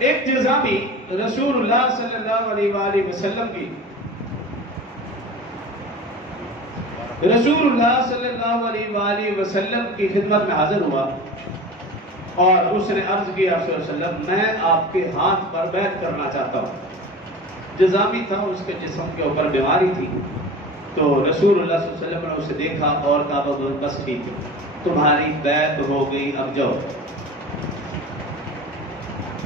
ایک جزامی رسول اللہ صلی اللہ علیہ وآلہ وسلم کی خدمت میں حاضر ہوا اور اس نے عرض کیا رسول اللہ صلی اللہ علیہ وسلم میں آپ کے ہاتھ پر بیعت کرنا چاہتا ہوں۔ جزامی تھا، اس کے جسم کے اوپر بیماری تھی، تو رسول اللہ صلی اللہ علیہ وسلم نے اسے دیکھا اور کہا بس ٹھیک ہے، تمہاری بیعت ہو گئی، اب جاؤ۔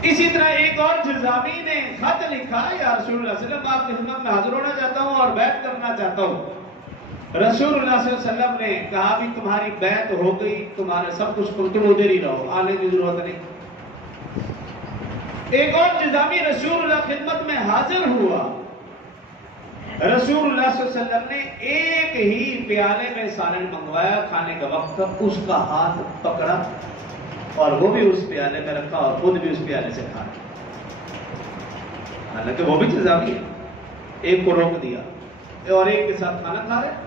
اسی طرح ایک اور جزامی نے خط لکھا، یا رسول اللہ صلی اللہ علیہ وسلم آپ کی خدمت میں حاضر ہونا چاہتا ہوں اور بیعت کرنا چاہتا ہوں۔ رسول اللہ صلی اللہ علیہ وسلم نے کہا بھی تمہاری بیعت ہو گئی، تمہارے سب کچھ تم ادھر ہی رہو، آنے کی ضرورت نہیں۔ ایک اور جزامی رسول اللہ خدمت میں حاضر ہوا، رسول اللہ صلی اللہ علیہ وسلم نے ایک ہی پیالے میں سالن منگوایا، کھانے کا وقت تھا، اس کا ہاتھ پکڑا اور وہ بھی اس پیالے میں رکھا اور خود بھی اس پیالے سے کھانا، حالانکہ وہ بھی جزامی ہے، ایک کو روک دیا اور ایک کے ساتھ کھانا کھا رہے۔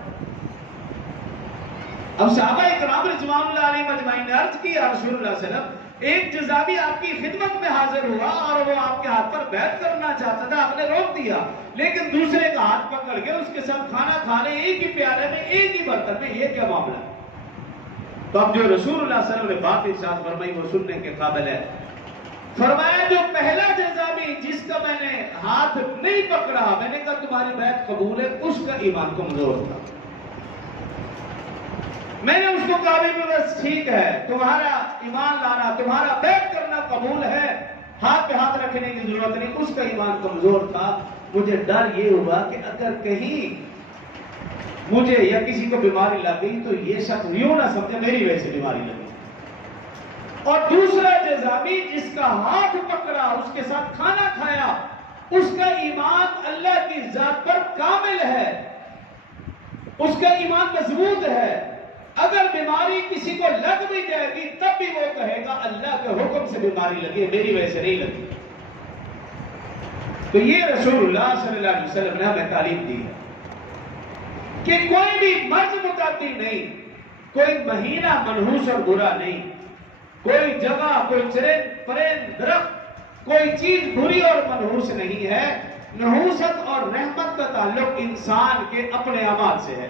اب صحابہ اکرام رضوان اللہ علیہم اجمعین نے عرض کی، یا رسول اللہ صلی اللہ علیہ وسلم ایک جزامی آپ کی خدمت میں حاضر ہوا اور وہ آپ کے ہاتھ پر بیعت کرنا چاہتا تھا، آپ نے روک دیا، لیکن دوسرے کا ہاتھ پکڑ کے اس کے ساتھ کھانا کھا رہے، ایک ہی پیالے میں، ایک ہی برتن میں، یہ کیا معاملہ ہے؟ تو اب جو رسول اللہ صلی اللہ علیہ وسلم نے بات ارشاد فرمائی وہ سننے کے قابل ہے۔ فرمایا جو پہلا جزامی جس کا میں نے ہاتھ نہیں پکڑا، میں نے کہا تمہاری بیعت قبول ہے، اس کا ایمان کمزور تھا۔ میں نے اس کو کہا بھی بس ٹھیک ہے، تمہارا ایمان لانا، تمہارا بیعت کرنا قبول ہے، ہاتھ پہ ہاتھ رکھنے کی ضرورت نہیں، اس کا ایمان کمزور تھا۔ مجھے ڈر یہ ہوا کہ اگر کہیں مجھے یا کسی کو بیماری لگ گئی تو یہ شخص یوں نہ سمجھے میری وجہ سے بیماری لگی۔ اور دوسرا جزامی جس کا ہاتھ پکڑا، اس کے ساتھ کھانا کھایا، اس کا ایمان اللہ کی ذات پر کامل ہے، اس کا ایمان مضبوط ہے۔ اگر بیماری کسی کو لگ بھی جائے گی تب بھی وہ کہے گا اللہ کے حکم سے بیماری لگی، میری وجہ سے نہیں لگی۔ تو یہ رسول اللہ صلی اللہ علیہ وسلم نے ہمیں تعلیم دی ہے کہ کوئی بھی مرض متعدی نہیں، کوئی مہینہ منحوس اور برا نہیں، کوئی جگہ، کوئی چرند پرند درخت، کوئی چیز بری اور منحوس نہیں ہے۔ نحوست اور رحمت کا تعلق انسان کے اپنے اعمال سے ہے۔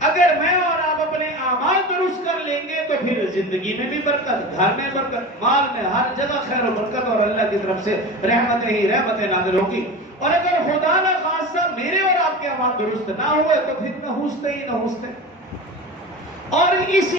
اگر میں اور آپ اپنے اعمال درست کر لیں گے تو پھر زندگی میں بھی برکت، گھر میں برکت، مال میں، ہر جگہ خیر و برکت اور اللہ کی طرف سے رحمتیں ہی رحمتیں نازل ہوگی۔ اور اگر خدا نہ خواستہ میرے اور آپ کے اعمال درست نہ ہوئے تو پھر نحوستے ہی نحوستے۔ اور اسی